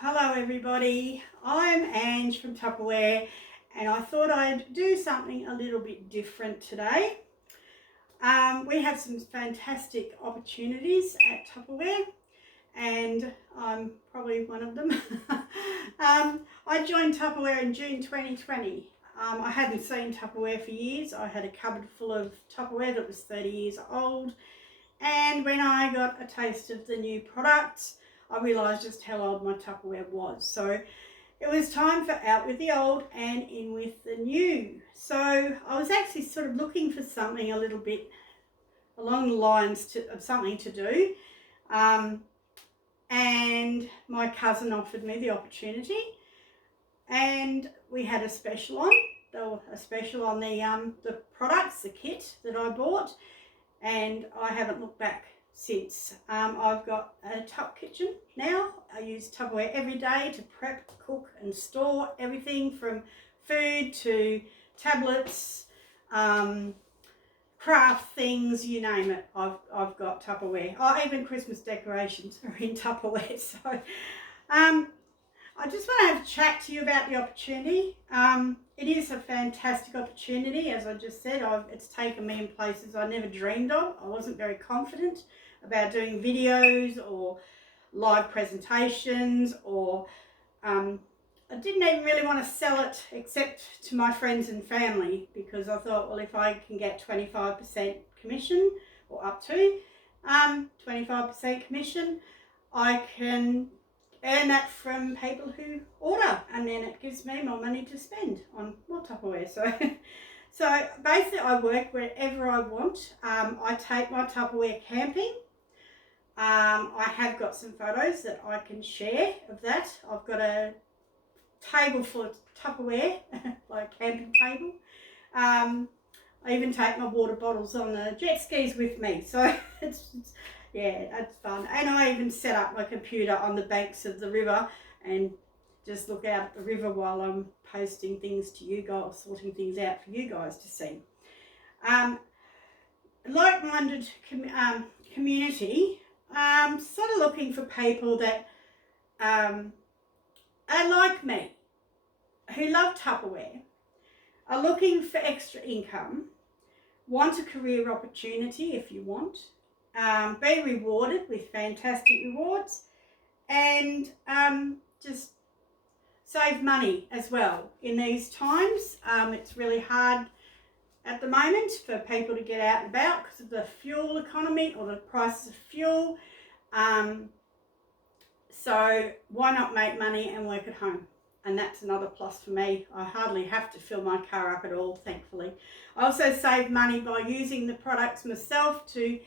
Hello everybody, I'm Ange from Tupperware and I thought I'd do something a little bit different today. We have some fantastic opportunities at Tupperware and I'm probably one of them. I joined Tupperware in June 2020. I hadn't seen Tupperware for years. I had a cupboard full of Tupperware that was 30 years old, and when I got a taste of the new products, I realised just how old my Tupperware was. So it was time for out with the old and in with the new. So I was actually sort of looking for something a little bit along the lines of something to do. And my cousin offered me the opportunity, and we had a special on. There was a special on the products, the kit that I bought, and I haven't looked back since. I've got a Tup kitchen now. I use Tupperware every day to prep, cook and store everything from food to tablets, craft things, you name it. I've got Tupperware. Oh, even Christmas decorations are in Tupperware. So I just want to have a chat to you about the opportunity. It is a fantastic opportunity. As I just said, it's taken me in places I never dreamed of. I wasn't very confident about doing videos or live presentations, or I didn't even really want to sell it except to my friends and family, because I thought, well, if I can get 25% commission or up to 25% commission, I can earn that from people who order, and then it gives me more money to spend on more Tupperware. So basically I work wherever I want. I take my Tupperware camping. I have got some photos that I can share of that. I've got a table full of Tupperware, like a camping table. I even take my water bottles on the jet skis with me, so yeah, that's fun. And I even set up my computer on the banks of the river and just look out at the river while I'm posting things to you guys, sorting things out for you guys to see. Like-minded community, sort of looking for people that are like me, who love Tupperware, are looking for extra income, want a career opportunity if you want, be rewarded with fantastic rewards, and just save money as well in these times. It's really hard at the moment for people to get out and about because of the fuel economy or the prices of fuel. So why not make money and work at home? And that's another plus for me. I hardly have to fill my car up at all, thankfully. I also save money by using the products myself to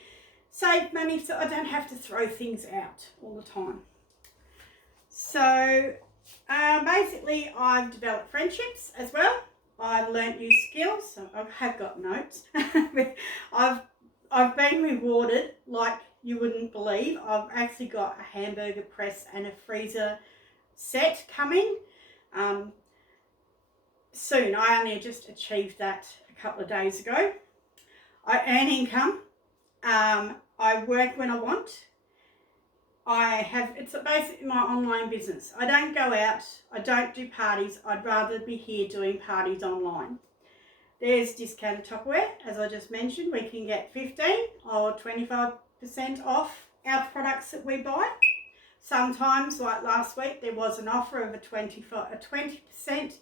save money, so I don't have to throw things out all the time. So basically I've developed friendships as well. I've learnt new skills. So I have got notes. I've been rewarded like you wouldn't believe. I've actually got a hamburger press and a freezer set coming soon. I only just achieved that a couple of days ago. I earn income. I work when I want. It's basically my online business. I don't go out, I don't do parties. I'd rather be here doing parties online. There's discounted Tupperware, as I just mentioned. We can get 15 or 25% off our products that we buy. Sometimes, like last week, there was an offer of a 20%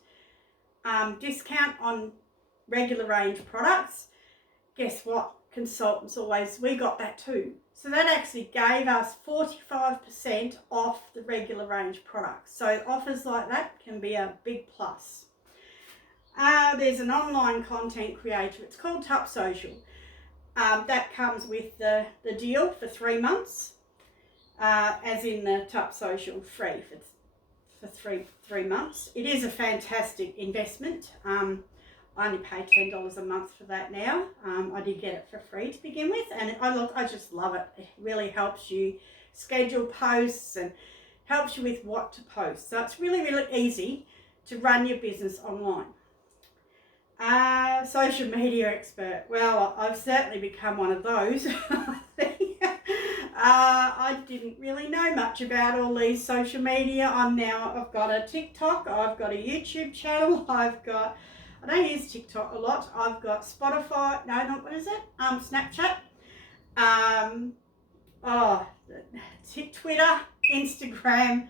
discount on regular range products. Guess what? Consultants we got that too. So that actually gave us 45% off the regular range products. So offers like that can be a big plus. There's an online content creator. It's called Tup Social. That comes with the deal for 3 months, as in the Tup Social free for three months. It is a fantastic investment. I only pay $10 a month for that now. I did get it for free to begin with, and I just love it. It really helps you schedule posts and helps you with what to post. So it's really, really easy to run your business online. Social media expert. Well, I've certainly become one of those. I didn't really know much about all these social media. I've got a TikTok, I've got a YouTube channel, I don't use TikTok a lot. I've got Spotify, no, not what is it? Snapchat, Twitter, Instagram.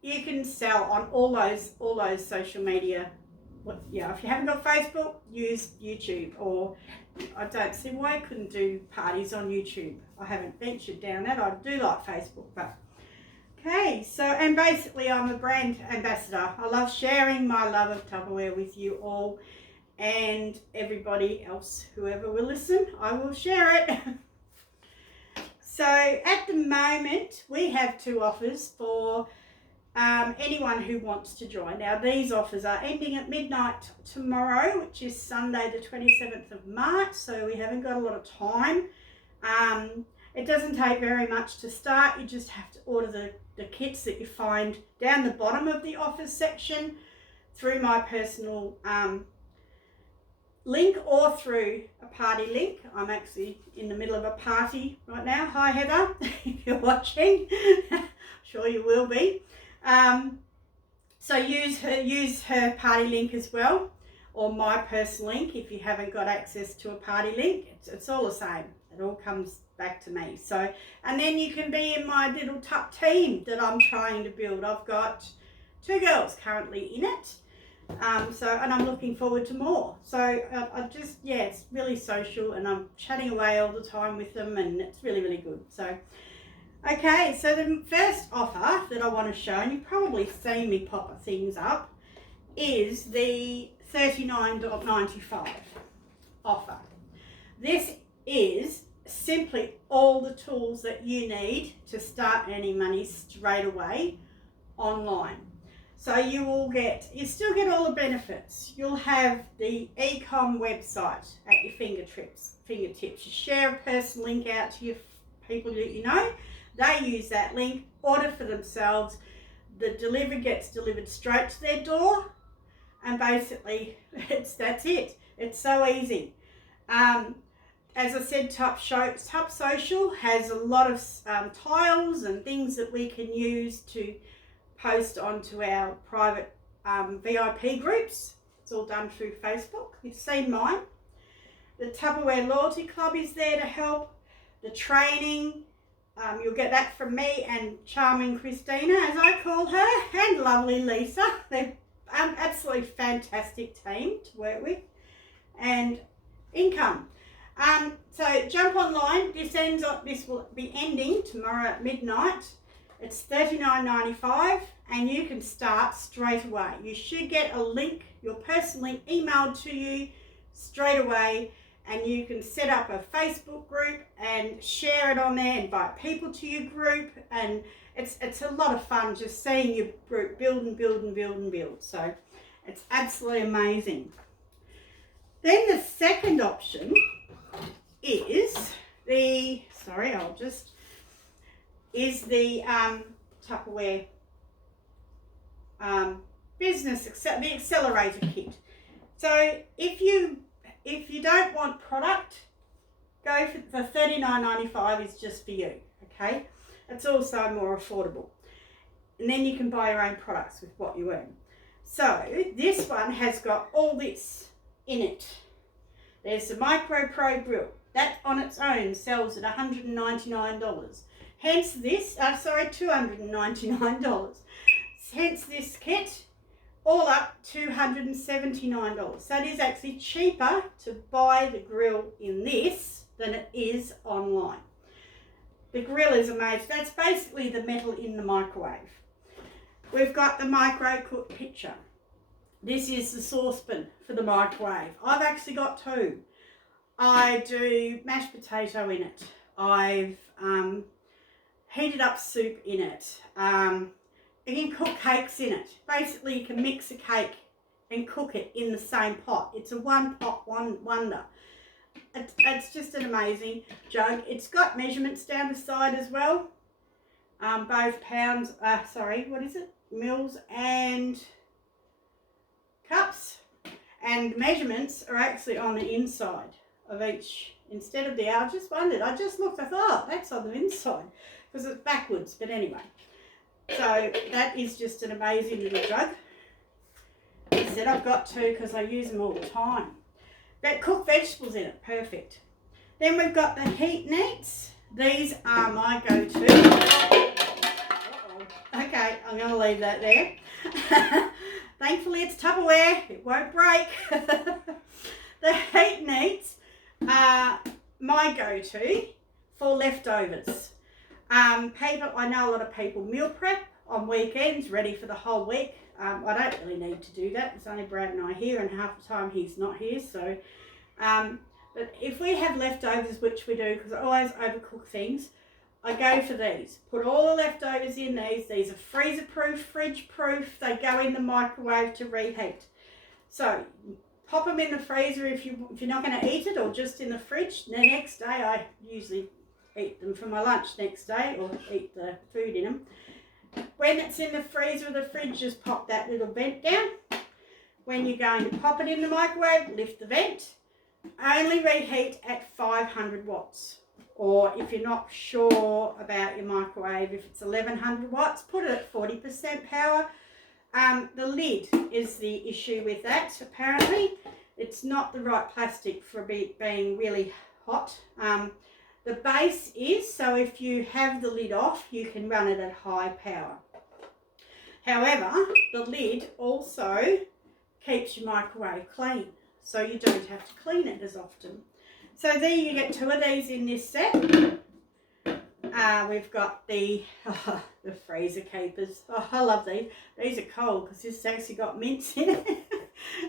You can sell on all those social media. If you haven't got Facebook, use YouTube. Or I don't see why I couldn't do parties on YouTube. I haven't ventured down that. I do like Facebook, but okay. So, and basically, I'm a brand ambassador. I love sharing my love of Tupperware with you all, and everybody else, whoever will listen, I will share it. So, at the moment, we have 2 offers for anyone who wants to join. Now, these offers are ending at midnight tomorrow, which is Sunday the 27th of March, so we haven't got a lot of time. It doesn't take very much to start. You just have to order the kits that you find down the bottom of the offers section through my personal link or through a party link. I'm actually in the middle of a party right now. Hi, Heather, if you're watching. Sure you will be. So use her party link as well, or my personal link if you haven't got access to a party link. It's all the same. It all comes back to me. So, and then you can be in my little tup team that I'm trying to build. I've got 2 girls currently in it. And I'm looking forward to more. So it's really social, and I'm chatting away all the time with them, and it's really, really good. So, okay, so the first offer that I want to show, and you've probably seen me pop things up, is the $39.95 offer. This is simply all the tools that you need to start earning money straight away online. So you still get all the benefits. You'll have the e-com website at your fingertips. You share a personal link out to your people that you know. They use that link, order for themselves. The delivery gets delivered straight to their door, and basically that's it. It's so easy. As I said, Tup Social has a lot of tiles and things that we can use to post onto our private VIP groups. It's all done through Facebook. You've seen mine. The Tupperware Loyalty Club is there to help. The training, you'll get that from me and charming Christina, as I call her, and lovely Lisa. They're an absolutely fantastic team to work with. And income. So jump online. This will be ending tomorrow at midnight. It's $39.95, and you can start straight away. You should get a link, your personal link, emailed to you straight away, and you can set up a Facebook group and share it on there, invite people to your group, and it's a lot of fun just seeing your group build and build and build and build. So it's absolutely amazing. Then the second option is the Tupperware the Accelerator Kit. So if you don't want product, go for the $39.95 is just for you. Okay, it's also more affordable, and then you can buy your own products with what you earn. So this one has got all this in it. There's the Micro Pro grill. That on its own sells at $199. Hence this, $299. Hence this kit, all up $279. So it is actually cheaper to buy the grill in this than it is online. The grill is amazing. That's basically the metal in the microwave. We've got the micro cook pitcher. This is the saucepan for the microwave. I've actually got 2. I do mashed potato in it. I've heated up soup in it. You can cook cakes in it. Basically, you can mix a cake and cook it in the same pot. It's a one-pot wonder. It's just an amazing jug. It's got measurements down the side as well. Both pounds, mils and cups. And measurements are actually on the inside of each instead of the I just wondered. I just looked, I thought, oh, that's on the inside because it's backwards. But anyway, so that is just an amazing little jug. I said I've got to because I use them all the time. But cooked vegetables in it, perfect. Then we've got the heat neats. These are my go-to. Okay, I'm going to leave that there. Thankfully it's Tupperware, it won't break. The heat neats are my go-to for leftovers. I know a lot of people meal prep on weekends, ready for the whole week. I don't really need to do that. It's only Brad and I here, and half the time he's not here. So, but if we have leftovers, which we do, because I always overcook things, I go for these. Put all the leftovers in these. These are freezer proof, fridge proof. They go in the microwave to reheat. So pop them in the freezer if you're not going to eat it, or just in the fridge. The next day, I usually eat them for my lunch next day, or eat the food in them. When it's in the freezer or the fridge, just pop that little vent down. When you're going to pop it in the microwave, lift the vent. Only reheat at 500 watts. Or if you're not sure about your microwave, if it's 1100 watts, put it at 40% power. The lid is the issue with that, apparently. It's not the right plastic for being really hot. The base is, so if you have the lid off, you can run it at high power. However, the lid also keeps your microwave clean, so you don't have to clean it as often. So there you get 2 of these in this set. We've got the freezer keepers. Oh, I love these. These are cold because this has actually got mince in it.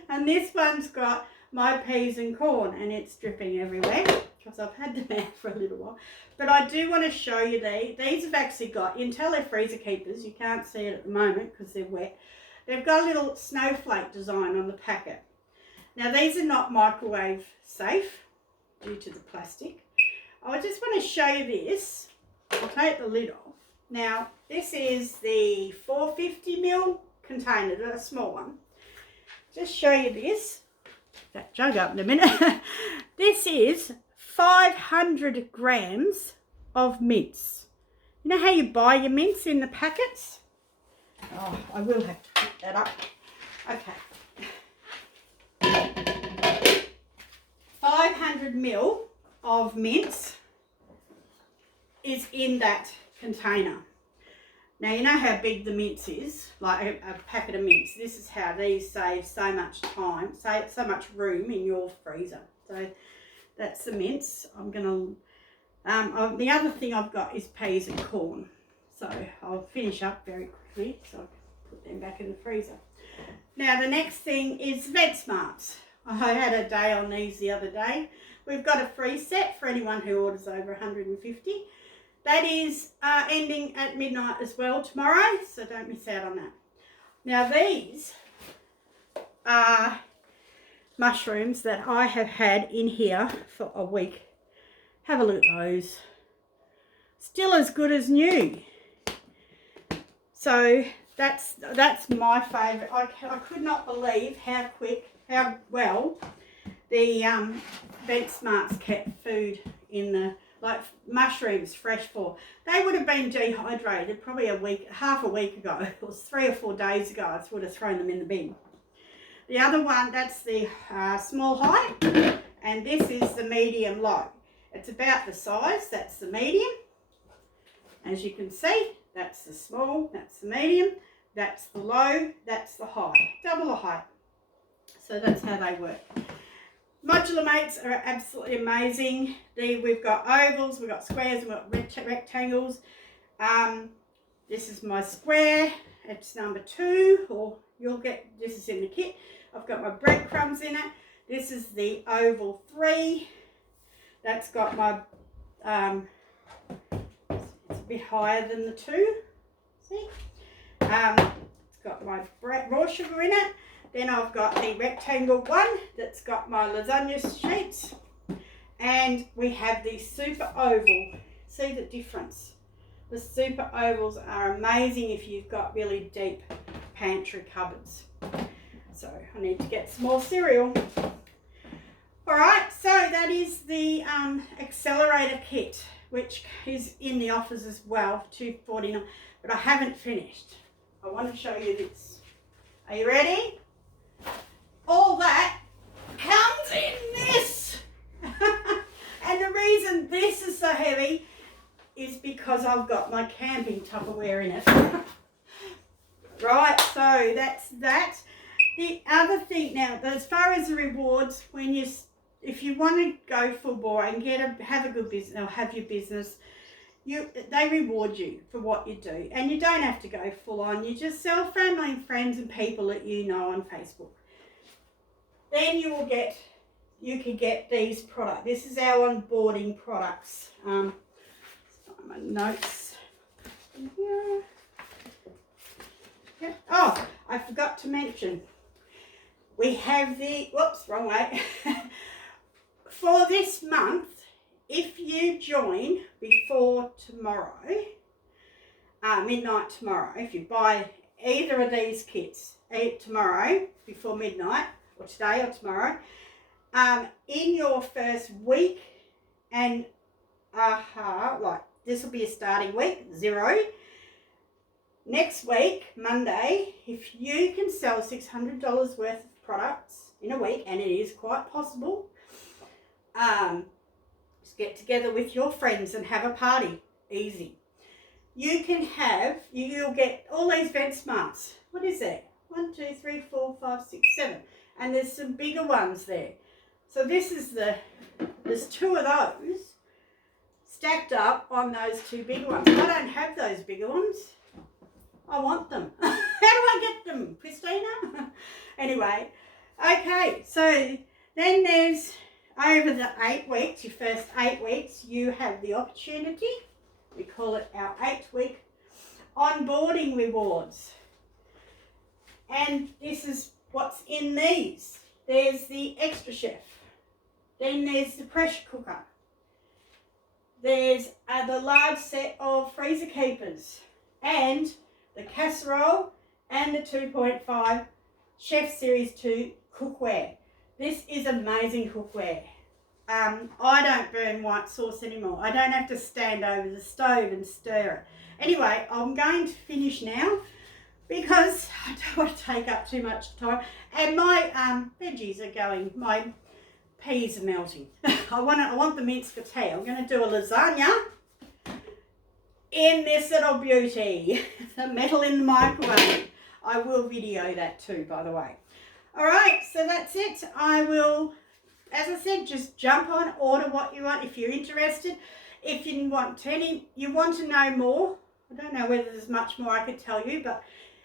And this one's got my peas and corn, and it's dripping everywhere because I've had them out for a little while. But I do want to show you these. These have actually got, you can tell they're freezer keepers. You can't see it at the moment because they're wet. They've got a little snowflake design on the packet. Now these are not microwave safe due to the plastic. I just want to show you this. I'll take the lid off. Now this is the 450ml container, a small one. Just show you this. That jug up in a minute. This is 500 grams of mince. You know how you buy your mince in the packets? Oh, I will have to pick that up. Okay. 500 ml of mince is in that container. Now you know how big the mince is, like a packet of mince. This is how these save so much time, so much room in your freezer. So that's the mince. I'm gonna, the other thing I've got is peas and corn. So I'll finish up very quickly so I can put them back in the freezer. Now the next thing is Veg Smarts. I had a day on these the other day. We've got a free set for anyone who orders over 150. That is ending at midnight as well tomorrow, so don't miss out on that. Now these are mushrooms that I have had in here for a week. Have a look at those. Still as good as new. So that's my favourite. I could not believe how well the Veg Smarts kept food in the, like mushrooms fresh for. They would have been dehydrated probably half a week ago, or 3 or 4 days ago. I would have thrown them in the bin. The other one, that's the small high, and this is the medium low. It's about the size. That's the medium. As you can see, that's the small, that's the medium, that's the low, that's the high. Double the height. So that's how they work. Modular mates are absolutely amazing. We've got ovals, we've got squares, we've got rectangles. This is my square. It's number 2, or you'll get, this is in the kit. I've got my breadcrumbs in it. This is the oval 3. That's got my, it's a bit higher than the 2. See? It's got my raw sugar in it. Then I've got the rectangle one that's got my lasagna sheets. And we have the super oval. See the difference? The super ovals are amazing if you've got really deep pantry cupboards. So I need to get some more cereal. All right, so that is the Accelerator Kit, which is in the offers as well, $2.49, but I haven't finished. I want to show you this. Are you ready? All that comes in this. And the reason this is so heavy is because I've got my camping Tupperware in it. Right, so that's that. The other thing now, as far as the rewards, if you want to go full bore and have a good business or have your business, they reward you for what you do, and you don't have to go full on. You just sell family and friends and people that you know on Facebook. Then you can get these products. This is our onboarding products. Find my notes in here. Yeah. Oh, I forgot to mention, we have the, whoops, wrong way. For this month, if you join before tomorrow, midnight tomorrow, if you buy either of these kits tomorrow before midnight, or today or tomorrow, in your first week, and like this will be a starting week, 0. Next week, Monday, if you can sell $600 worth of products in a week, and it is quite possible, just get together with your friends and have a party. Easy. You'll get all these vent smarts. What is that? 1, 2, 3, 4, 5, 6, 7. And there's some bigger ones there. So there's 2 of those stacked up on those 2 bigger ones. I don't have those bigger ones. I want them. How do I get them, Christina? Anyway, okay, so then there's, over the 8 weeks, your first 8 weeks, you have the opportunity. We call it our 8-week onboarding rewards. And this is what's in these. There's the Extra Chef. Then there's the pressure cooker. There's the large set of freezer keepers. And the casserole and the 2.5 Chef Series 2 cookware. This is amazing cookware. I don't burn white sauce anymore. I don't have to stand over the stove and stir it. Anyway, I'm going to finish now because I don't want to take up too much time. And my veggies are going, my peas are melting. I want the mince for tea. I'm going to do a lasagna in this little beauty. The metal in the microwave. I will video that too, by the way. All right, so that's it. I will, as I said, just jump on, order what you want if you're interested. If you want to know more, I don't know whether there's much more I could tell you, but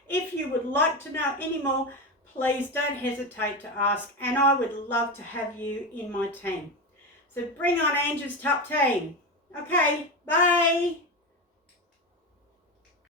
if you would like to know any more, please don't hesitate to ask, and I would love to have you in my team. So bring on Angie's top team. Okay, bye.